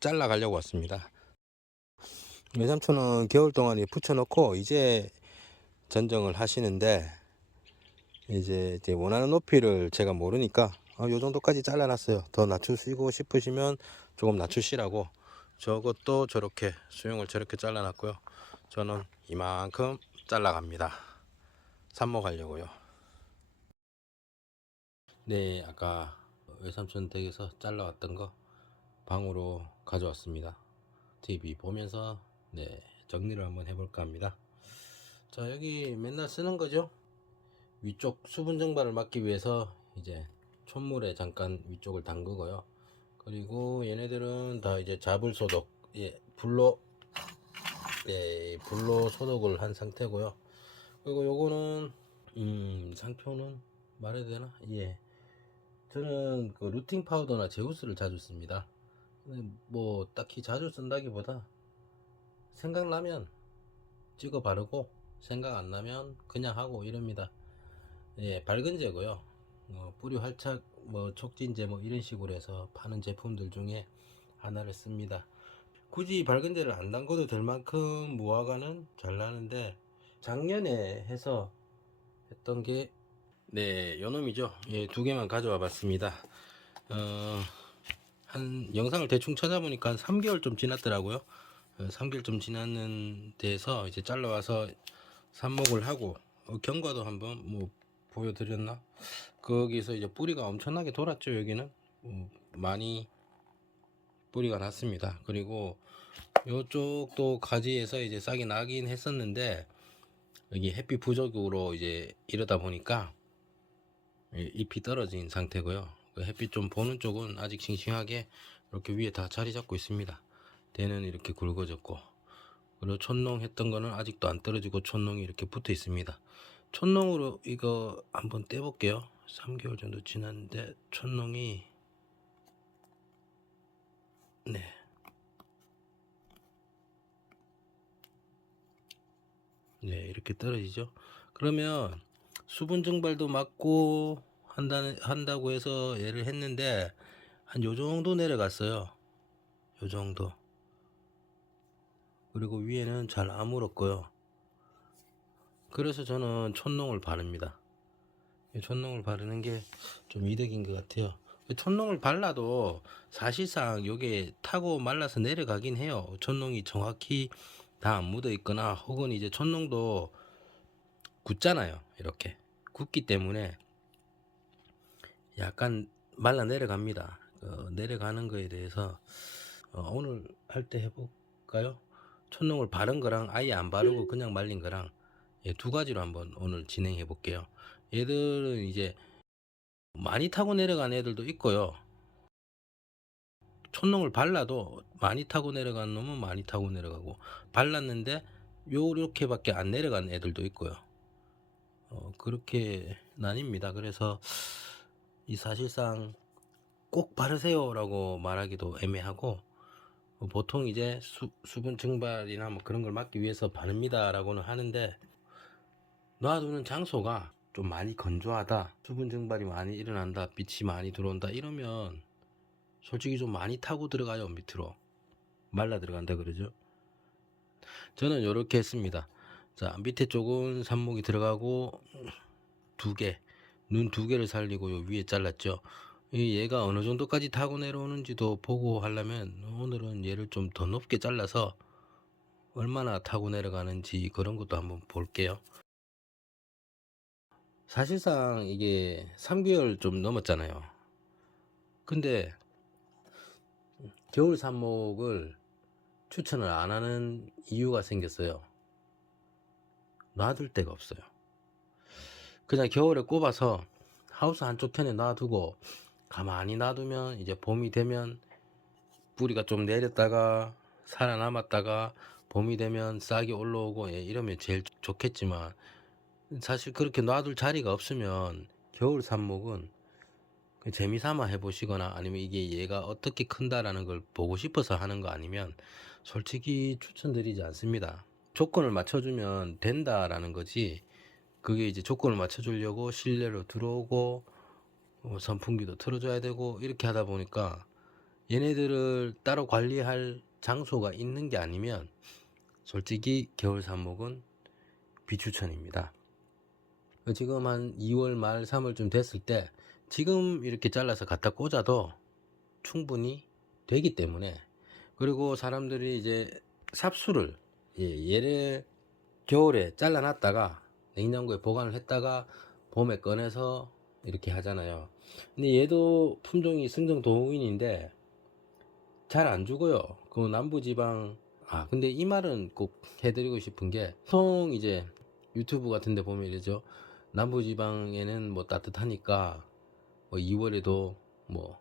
잘라 가려고 왔습니다. 외삼촌은 겨울 동안에 붙여놓고 이제 전정을 하시는데, 이제 원하는 높이를 제가 모르니까 요 정도까지 잘라놨어요. 더 낮추시고 싶으시면 조금 낮추시라고. 저것도 저렇게 수영을 저렇게 잘라놨고요. 저는 이만큼 잘라갑니다. 삽목하려고요. 네, 아까 외삼촌 댁에서 잘라왔던 거 방으로 가져왔습니다. TV 보면서 정리를 한번 해볼까 합니다. 자, 여기 맨날 쓰는 거죠. 위쪽 수분 증발을 막기 위해서 이제 촛물에 잠깐 위쪽을 담그고요. 그리고 얘네들은 다 이제 자불 소독, 불로 소독을 한 상태고요. 그리고 요거는 상표는 말해도 되나? 저는 그 루팅 파우더나 제우스를 자주 씁니다. 뭐 딱히 자주 쓴다기보다 생각나면 찍어 바르고 생각 안 나면 그냥 하고 이럽니다. 밝은제고요. 뿌리 활착 촉진제 이런 식으로 해서 파는 제품들 중에 하나를 씁니다. 굳이 밝은제를 안 담궈도 될 만큼 무화과는 잘 나는데, 작년에 해서 했던 게 요놈이죠. 두 개만 가져와 봤습니다. 한 영상을 대충 찾아보니까 한 3개월 좀 지났더라고요. 3개월 좀 지났는 데서 이제 잘라와서 삽목을 하고, 경과도 한번 보여드렸나? 거기서 이제 뿌리가 엄청나게 돌았죠. 여기는 많이 뿌리가 났습니다. 그리고 요쪽도 가지에서 이제 싹이 나긴 했었는데, 여기 햇빛 부족으로 이제 이러다 보니까 잎이 떨어진 상태고요. 그 햇빛 좀 보는 쪽은 아직 싱싱하게 이렇게 위에 다 자리 잡고 있습니다. 대는 이렇게 굵어졌고, 그리고 촌농 했던 거는 아직도 안 떨어지고 촌농이 이렇게 붙어 있습니다. 촌농으로 이거 한번 떼볼게요. 3개월 정도 지났는데 촌농이 이렇게 떨어지죠. 그러면 수분 증발도 막고 한다고 해서 얘를 했는데 한 요 정도 내려갔어요. 요 정도. 그리고 위에는 잘 안 물었고요. 그래서 저는 촌농을 바릅니다. 촌농을 바르는 게 좀 이득인 것 같아요. 촌농을 발라도 사실상 요게 타고 말라서 내려가긴 해요. 촌농이 정확히 다 안 묻어 있거나, 혹은 이제 촌농도 굳잖아요. 이렇게 굳기 때문에 약간 말라 내려갑니다. 내려가는 거에 대해서 오늘 할 때 해볼까요? 촌농을 바른 거랑 아예 안 바르고 그냥 말린 거랑 두 가지로 한번 오늘 진행해 볼게요. 얘들은 이제 많이 타고 내려간 애들도 있고요. 촌농을 발라도 많이 타고 내려간 놈은 많이 타고 내려가고, 발랐는데 요렇게밖에 안 내려간 애들도 있고요. 그렇게 나뉩니다. 그래서 이 사실상 꼭 바르세요 라고 말하기도 애매하고, 보통 이제 수분 증발이나 그런 걸 막기 위해서 바릅니다 라고는 하는데, 놔두는 장소가 좀 많이 건조하다, 수분 증발이 많이 일어난다, 빛이 많이 들어온다 이러면 솔직히 좀 많이 타고 들어가요. 밑으로 말라 들어간다 그러죠. 저는 이렇게 했습니다. 자, 밑에 쪽은 삽목이 들어가고 눈 두 개를 살리고 요 위에 잘랐죠. 얘가 어느 정도까지 타고 내려오는지도 보고 하려면 오늘은 얘를 좀 더 높게 잘라서 얼마나 타고 내려가는지 그런 것도 한번 볼게요. 사실상 이게 3개월 좀 넘었잖아요. 근데 겨울 삽목을 추천을 안 하는 이유가 생겼어요. 놔둘 데가 없어요. 그냥 겨울에 꼽아서 하우스 한쪽 편에 놔두고 가만히 놔두면 이제 봄이 되면 뿌리가 좀 내렸다가 살아남았다가 봄이 되면 싹이 올라오고 이러면 제일 좋겠지만, 사실 그렇게 놔둘 자리가 없으면 겨울 삽목은 재미삼아 해보시거나, 아니면 이게 얘가 어떻게 큰다라는 걸 보고 싶어서 하는 거 아니면 솔직히 추천드리지 않습니다. 조건을 맞춰주면 된다라는 거지, 그게 이제 조건을 맞춰주려고 실내로 들어오고 선풍기도 틀어줘야 되고 이렇게 하다 보니까 얘네들을 따로 관리할 장소가 있는 게 아니면 솔직히 겨울 삽목은 비추천입니다. 지금 한 2월 말 3월쯤 됐을 때 지금 이렇게 잘라서 갖다 꽂아도 충분히 되기 때문에, 그리고 사람들이 이제 삽수를 얘를 겨울에 잘라놨다가 냉장고에 보관을 했다가 봄에 꺼내서 이렇게 하잖아요. 근데 얘도 품종이 승정동인인데 잘 안 죽어요. 그 남부지방. 근데 이 말은 꼭 해드리고 싶은 게, 보통 이제 유튜브 같은 데 보면 이러죠. 남부지방에는 뭐 따뜻하니까 뭐 2월에도 뭐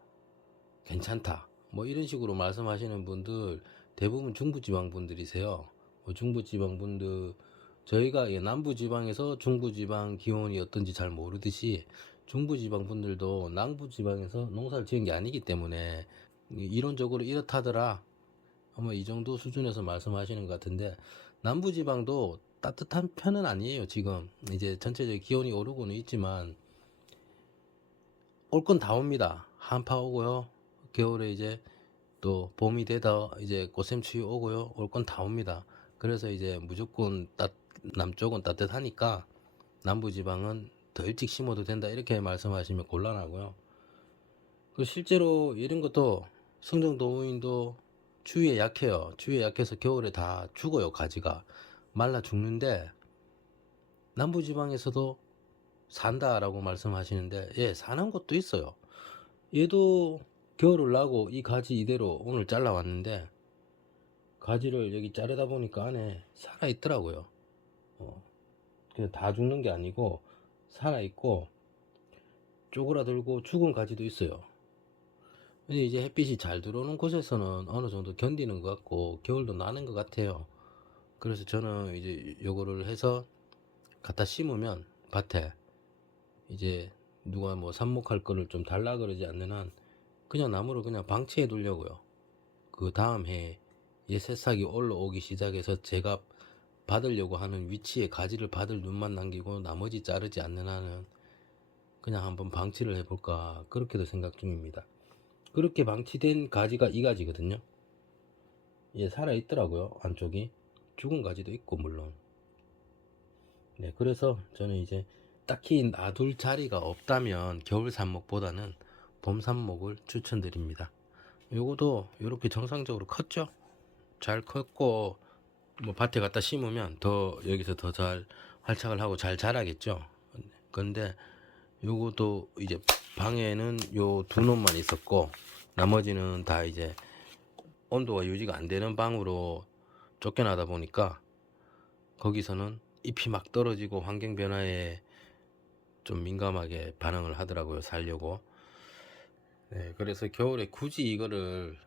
괜찮다, 뭐 이런 식으로 말씀하시는 분들 대부분 중부지방 분들이세요. 뭐 중부지방 분들, 저희가 남부지방에서 중부지방 기온이 어떤지 잘 모르듯이 중부지방 분들도 남부지방에서 농사를 지은 게 아니기 때문에 이론적으로 이렇다더라, 아마 이 정도 수준에서 말씀하시는 것 같은데, 남부지방도 따뜻한 편은 아니에요. 지금 이제 전체적인 기온이 오르고는 있지만 올 건 다 옵니다. 한파 오고요, 겨울에 이제 또 봄이 되다 이제 꽃샘추위 오고요, 올 건 다 옵니다. 그래서 이제 무조건 남쪽은 따뜻하니까 남부지방은 더 일찍 심어도 된다 이렇게 말씀하시면 곤란하고요. 그 실제로 이런 것도 승정동호인도 추위에 약해요. 추위에 약해서 겨울에 다 죽어요. 가지가 말라 죽는데 남부지방에서도 산다라고 말씀하시는데, 예, 사는 곳도 있어요. 얘도 겨울을 나고 이 가지 이대로 오늘 잘라왔는데 가지를 여기 자르다 보니까 안에 살아있더라고요. 그냥 다 죽는 게 아니고 살아있고 쪼그라들고 죽은 가지도 있어요. 근데 이제 햇빛이 잘 들어오는 곳에서는 어느 정도 견디는 것 같고 겨울도 나는 것 같아요. 그래서 저는 이제 요거를 해서 갖다 심으면 밭에 이제 누가 뭐 삽목할 거를 좀 달라 그러지 않는 한 그냥 나무를 그냥 방치해 두려고요. 그 다음 해에 얘 새싹이 올라오기 시작해서 제가 받으려고 하는 위치에 가지를 받을 눈만 남기고 나머지 자르지 않는 한은 그냥 한번 방치를 해볼까, 그렇게도 생각 중입니다. 그렇게 방치된 가지가 이 가지거든요. 얘 살아있더라고요. 안쪽이 죽은 가지도 있고 물론. 네, 그래서 저는 이제 딱히 놔둘 자리가 없다면 겨울 삽목보다는 봄 삽목을 추천드립니다. 요거도 이렇게 정상적으로 컸죠. 잘 컸고 뭐 밭에 갖다 심으면 더 여기서 더 잘 활착을 하고 잘 자라겠죠. 근데 요것도 이제 방에는 요 두 놈만 있었고 나머지는 다 이제 온도가 유지가 안 되는 방으로 쫓겨나다 보니까 거기서는 잎이 막 떨어지고 환경 변화에 좀 민감하게 반응을 하더라고요, 살려고. 네, 그래서 겨울에 굳이 이거를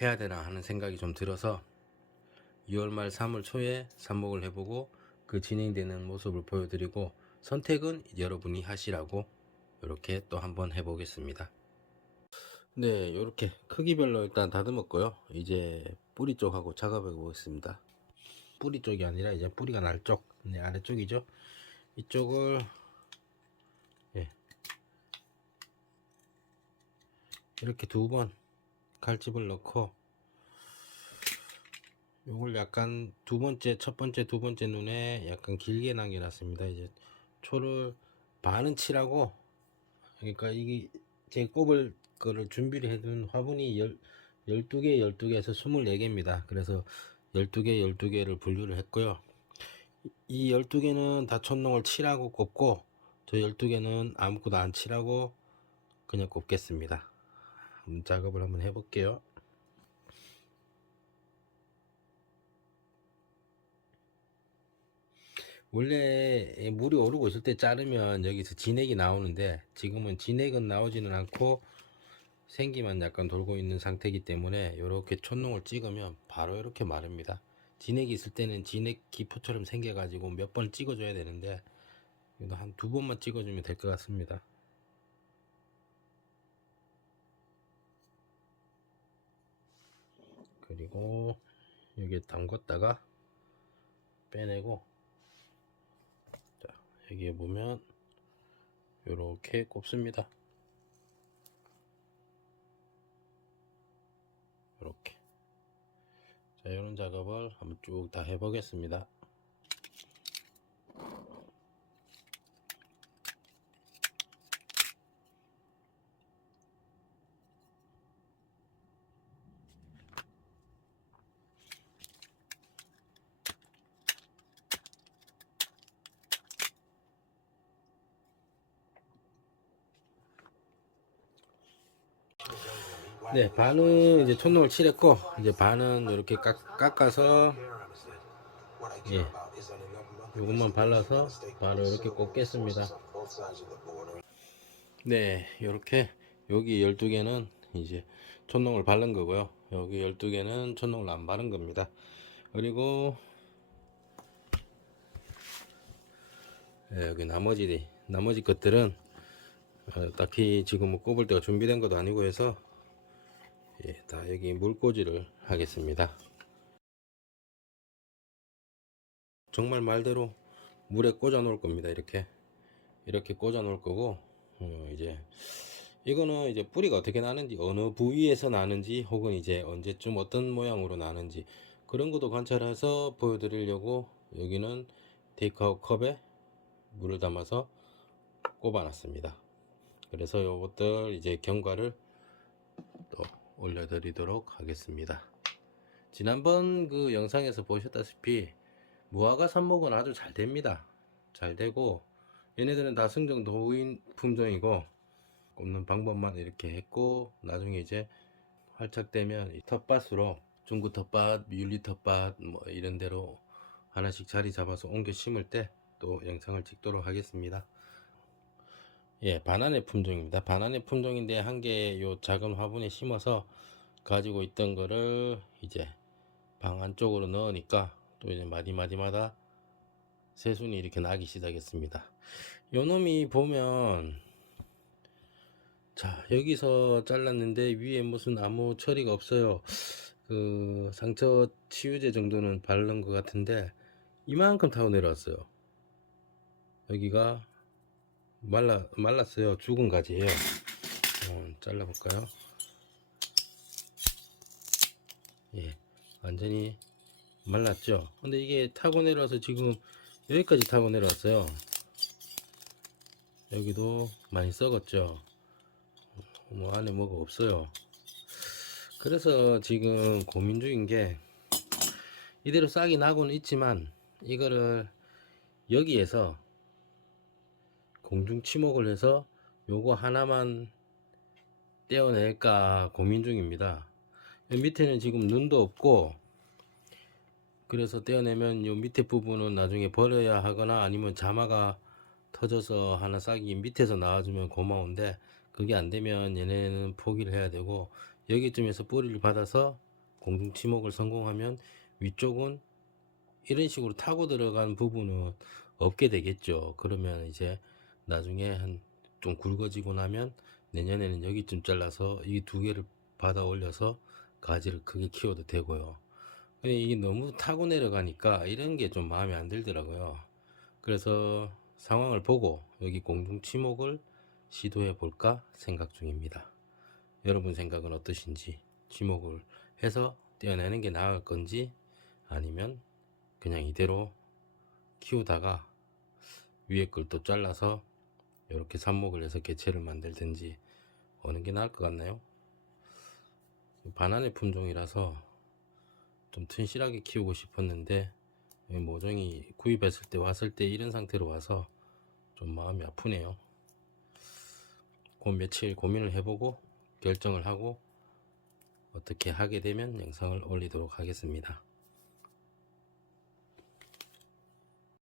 해야 되나 하는 생각이 좀 들어서 2월 말 3월 초에 삽목을 해보고 그 진행되는 모습을 보여드리고 선택은 여러분이 하시라고 이렇게 또 한번 해보겠습니다. 네, 이렇게 크기별로 일단 다듬었고요. 이제 뿌리 쪽하고 작업해 보겠습니다. 뿌리 쪽이 아니라 이제 뿌리가 날 쪽, 네, 아래쪽이죠. 이쪽을 이렇게 두 번 칼집을 넣고 요걸 약간 첫 번째 두 번째 눈에 약간 길게 남겨놨습니다. 이제 초를 반은 칠하고, 그러니까 이게 제 꼽을 거를 준비를 해둔 화분이 12개 12개에서 24개입니다. 그래서 12개 12개를 분류를 했고요. 이 12개는 다 촌농을 칠하고 꼽고 저 12개는 아무것도 안 칠하고 그냥 꼽겠습니다. 작업을 한번 해볼게요. 원래 물이 오르고 있을 때 자르면 여기서 진액이 나오는데 지금은 진액은 나오지는 않고 생기만 약간 돌고 있는 상태이기 때문에 이렇게 촌농을 찍으면 바로 이렇게 마릅니다. 진액이 있을 때는 진액 기포처럼 생겨 가지고 몇 번 찍어줘야 되는데 한 두 번만 찍어주면 될 것 같습니다. 그리고 여기에 담궜다가 빼내고, 자, 여기에 보면 이렇게 꼽습니다. 이런 작업을 한번 쭉 다 해보겠습니다. 네, 반은 이제 촌농을 칠했고, 이제 반은 이렇게 깎아서, 예, 요것만 발라서 바로 이렇게 꽂겠습니다. 네, 이렇게 여기 12개는 이제 촌농을 바른 거고요. 여기 12개는 촌농을 안 바른 겁니다. 그리고 여기 나머지 것들은 딱히 지금 뭐 꼽을 때가 준비된 것도 아니고 해서, 예, 다 여기 물꽂이를 하겠습니다. 정말 말대로 물에 꽂아 놓을 겁니다. 이렇게 꽂아 놓을 거고, 이제 이거는 이제 뿌리가 어떻게 나는지, 어느 부위에서 나는지, 혹은 이제 언제쯤 어떤 모양으로 나는지 그런 것도 관찰해서 보여드리려고 여기는 테이크아웃 컵에 물을 담아서 꼽아 놨습니다. 그래서 요것들 이제 경과를 또 올려드리도록 하겠습니다. 지난번 그 영상에서 보셨다시피 무화과 삽목은 아주 잘 됩니다. 잘 되고, 얘네들은 다 승정도인 품종이고, 꼽는 방법만 이렇게 했고, 나중에 이제 활착되면 이 텃밭으로, 중구 텃밭, 윤리 텃밭 뭐 이런 데로 하나씩 자리 잡아서 옮겨 심을 때 또 영상을 찍도록 하겠습니다. 예, 바나나 품종입니다. 바나나 품종인데 한 개 요 작은 화분에 심어서 가지고 있던 거를 이제 방 안쪽으로 넣으니까 또 이제 마디마디마다 새순이 이렇게 나기 시작했습니다. 요 놈이 보면, 자, 여기서 잘랐는데 위에 무슨 아무 처리가 없어요. 그 상처 치유제 정도는 바른 것 같은데 이만큼 타고 내려왔어요. 여기가 말랐어요. 죽은 가지예요. 잘라볼까요? 예, 완전히 말랐죠. 근데 이게 타고 내려와서 지금 여기까지 타고 내려왔어요. 여기도 많이 썩었죠. 뭐 안에 뭐가 없어요. 그래서 지금 고민 중인 게, 이대로 싹이 나고는 있지만 이거를 여기에서 공중 치목을 해서 요거 하나만 떼어낼까 고민 중입니다. 밑에는 지금 눈도 없고, 그래서 떼어내면 요 밑에 부분은 나중에 버려야 하거나 아니면 자마가 터져서 하나 싹이 밑에서 나와주면 고마운데, 그게 안되면 얘네는 포기를 해야 되고, 여기쯤에서 뿌리를 받아서 공중 치목을 성공하면 위쪽은 이런 식으로 타고 들어간 부분은 없게 되겠죠. 그러면 이제 나중에 한 좀 굵어지고 나면 내년에는 여기쯤 잘라서 이 두 개를 받아 올려서 가지를 크게 키워도 되고요. 근데 이게 너무 타고 내려가니까 이런 게 좀 마음에 안 들더라고요. 그래서 상황을 보고 여기 공중 치목을 시도해 볼까 생각 중입니다. 여러분 생각은 어떠신지, 지목을 해서 떼어내는 게 나을 건지, 아니면 그냥 이대로 키우다가 위에 걸 또 잘라서 이렇게 삽목을 해서 개체를 만들든지 어느 게 나을 것 같나요? 바나나 품종이라서 좀 튼실하게 키우고 싶었는데 모종이 구입했을 때 왔을 때 이런 상태로 와서 좀 마음이 아프네요. 그 며칠 고민을 해보고 결정을 하고 어떻게 하게 되면 영상을 올리도록 하겠습니다.